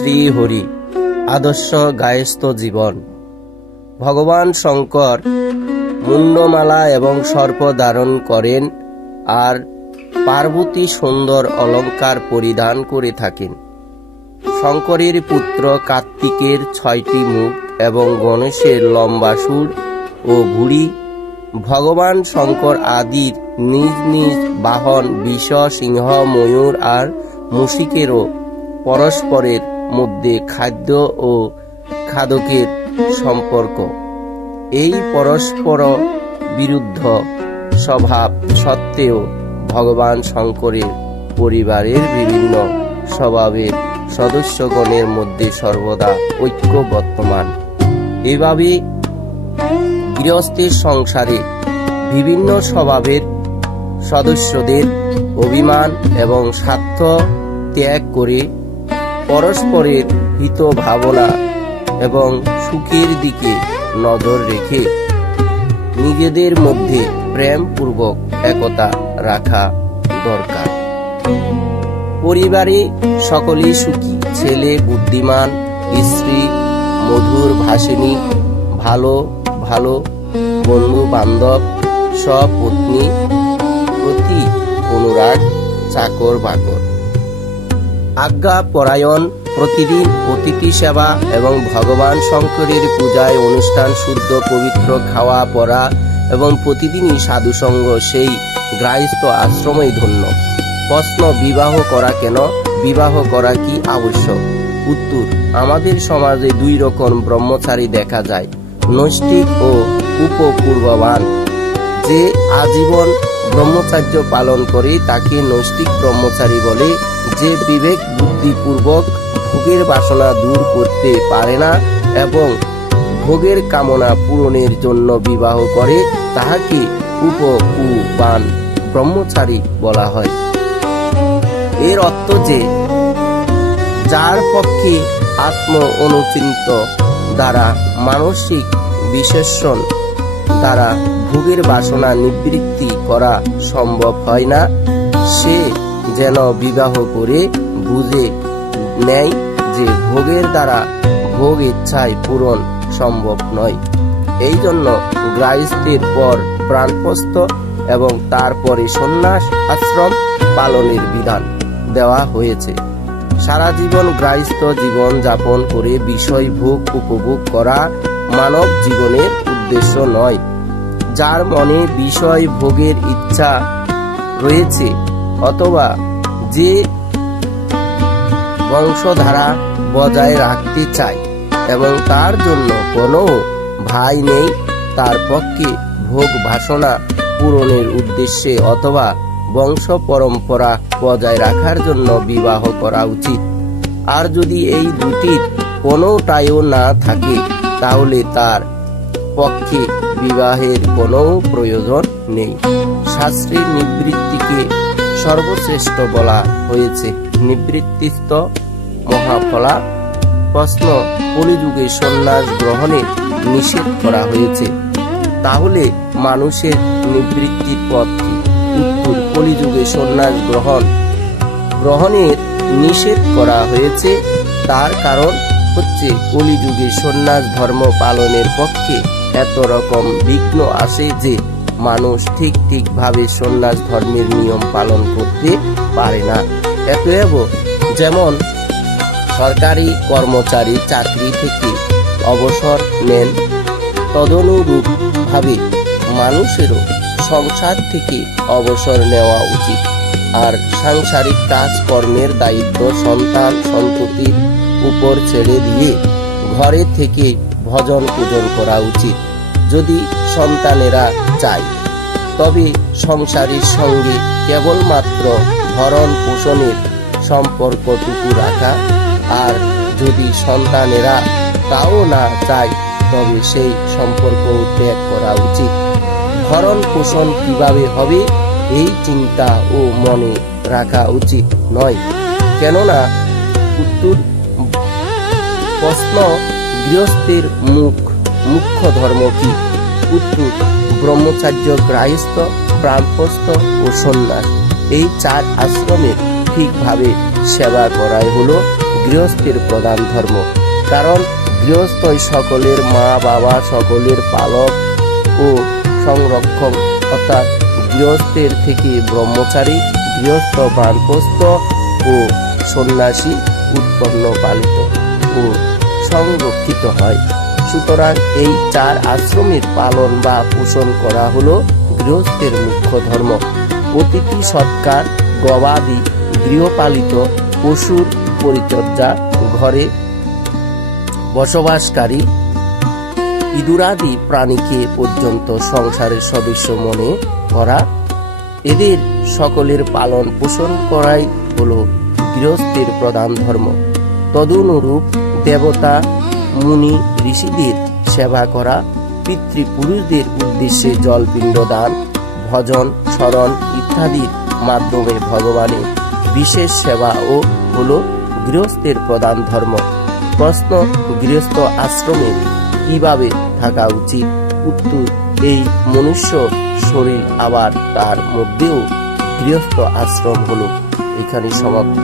শ্রী হরি আদর্শ গায়স্থ জীবন। ভগবান শঙ্কর মুন্ডমালা এবং সর্প ধারণ করেন আর পার্বতী সুন্দর অলঙ্কার পরিধান করে থাকেন। শঙ্করের পুত্র কার্তিকের 6টি মুখ এবং গণেশের লম্বা সুর ও ভুঁড়ি। ভগবান শঙ্কর আদির নিজ নিজ বাহন বিষ, সিংহ, ময়ূর আর মুশিকেরও পরস্পরের মধ্যে খাদ্য ও খাদকের সম্পর্ক। এই পরস্পর বিরুদ্ধ স্বভাব সত্ত্বেও ভগবান শঙ্করের পরিবারের বিভিন্ন স্বভাবের সদস্যগণের মধ্যে সর্বদা ঐক্য বর্তমান। এভাবে গৃহস্থের সংসারে বিভিন্ন স্বভাবের সদস্যদের অভিমান এবং স্বার্থ ত্যাগ করে পরস্পরের হিত ভাবনা এবং সুখের দিকে নজর রেখে নিজেদের মধ্যে প্রেমপূর্বক একতা রাখা দরকার। পরিবারে সকলেই সুখী, ছেলে বুদ্ধিমান, স্ত্রী মধুর ভাষিণী, ভালো ভালো বন্ধু বান্ধব, সপত্নী প্রতি অনুরাগ, চাকর বাকর, আজ্ঞা পরায়ণ, প্রতিদিন অতিথি সেবা এবং ভগবান শঙ্করের পূজায় অনুষ্ঠান, শুদ্ধ পবিত্র খাওয়া পড়া এবং প্রতিদিনই সাধুসঙ্গ, সেই গৃহস্থ আশ্রমই ধন্য। প্রশ্ন, বিবাহ করা কেন? বিবাহ করা কি আবশ্যক? উত্তর, আমাদের সমাজে 2 রকম ব্রহ্মচারী দেখা যায়, নৈষ্ঠিক ও উপপূর্ববান। যে আজীবন ব্রহ্মচর্য পালন করে তাকে নৈষ্ঠিক ব্রহ্মচারী বলে। যে বিবেক বুদ্ধিপূর্বক ভোগের বাসনা দূর করতে পারে না এবং ভোগের কামনা পূরণের জন্য বিবাহ করে তাহাকে উপপূর্ববান ব্রহ্মচারী বলা হয়। এর অর্থ যে যার পক্ষে আত্ম অনুচিন্ত দ্বারা মানসিক বিশেষণ দ্বারা ভোগের বাসনা নিবৃত্তি করা সম্ভব হয় না, সে যেন বিবাহ করে বুঝে নেয় যে ভোগের দ্বারা ভোগ ইচ্ছায় পূরণ সম্ভব নয়। এই জন্য গৃহস্থের পর প্রাণপ্রস্থ এবং তারপরে সন্ন্যাস আশ্রম পালনের বিধান দেওয়া হয়েছে। সারা জীবন গৃহস্থ জীবন যাপন করে বিষয় ভোগ উপভোগ করা মানব জীবনের উদ্দেশ্য নয়। যার মনে বিষয় ভোগের ইচ্ছা রয়েছে অথবা যে বংশধারা বজায় রাখতে চায় এবং তার জন্য কোনো ভাই নেই, তার পক্ষে ভোগ বাসনা পূরণের উদ্দেশ্যে অথবা বংশ পরম্পরা বজায় রাখার জন্য বিবাহ করা উচিত। আর যদি এই দুটির কোনোটাইও না থাকে তাহলে তার পক্ষে বিবাহের কোনো প্রয়োজন নেই। শাস্ত্রের নিবৃত্তিকে সর্বশ্রেষ্ঠ বলা হয়েছে, নিবৃত্তিস্থ মহাফলা। প্রশ্ন, কলিযুগে সন্ন্যাস গ্রহণে নিষেধ করা হয়েছে, তাহলে মানুষের নিবৃত্তির পথ কি? উত্তর, কলিযুগে সন্ন্যাস গ্রহণের নিষেধ করা হয়েছে। তার কারণ হচ্ছে কলিযুগে সন্ন্যাস ধর্ম পালনের পক্ষে এত রকম বিঘ্ন আসে যে মানুষ ঠিক ভাবে সন্ন্যাস ধর্মের নিয়ম পালন করতে পারে না। এতএব যেমন সরকারি কর্মচারী চাকরি থেকে অবসর নেন, তদনুরূপ ভাবে মানুষেরও সংসার থেকে অবসর নেওয়া উচিত আর সাংসারিক কাজকর্মের দায়িত্ব সন্তান সন্ততির উপর ছেড়ে দিয়ে ঘরে থেকে ভজন পূজন করা উচিত। যদি সন্তানেরা চায় তবে সংসারীর সঙ্গে কেবলমাত্র ভরণ পোষণের সম্পর্কটুকু রাখা, আর যদি সন্তানেরা তাও না চায় তবে সেই সম্পর্ক ত্যাগ করা উচিত। ভরণ পোষণ কিভাবে হবে এই চিন্তা ও মনে রাখা উচিত নয়। কেননা উত্তর, প্রশ্ন, গৃহস্থের মুখ্য ধর্ম কি? উত্তর, ব্রহ্মচর্য, গৃহস্থ, প্রাণপ্রস্থ ও সন্ন্যাস, এই 4 আশ্রমের ঠিকভাবে সেবা করাই হলো গৃহস্থের প্রধান ধর্ম। কারণ গৃহস্থই সকলের মা বাবা, সকলের পালক ও সংরক্ষক, অর্থাৎ গৃহস্থের থেকে ব্রহ্মচারী, গৃহস্থ বানপ্রস্থ ও সন্ন্যাসী উৎপন্ন, পালিত ও সংরক্ষিত হয়। সুতরাং এই 4 আশ্রমের পালন বা পোষণ করা হলো গৃহস্থের মুখ্য ধর্ম। অতিথি সৎকার, গবাদি গৃহপালিত পশুর পরিচর্যা, ঘরে বসবাসকারী ইঁদুরাদি প্রাণীকে পর্যন্ত সংসারের সদস্য মনে করা, এদের সকলের পালন পোষণ করাই হলো গৃহস্থের প্রধান ধর্ম। তদনুরূপ দেবতা, মুনি, ঋষিদের সেবা করা, পিতৃপুরুষদের উদ্দেশ্যে জলপিণ্ড দান, ভজন, স্মরণ ইত্যাদির মাধ্যমে ভগবানের বিশেষ সেবাও হলো গৃহস্থের প্রধান ধর্ম। প্রশ্ন, গৃহস্থ আশ্রমে কিভাবে থাকা উচিত? উত্তর, এই মনুষ্য শরীর, আবার তার মধ্যেও গৃহস্থ আশ্রম হলো। এখানে সমাপ্ত।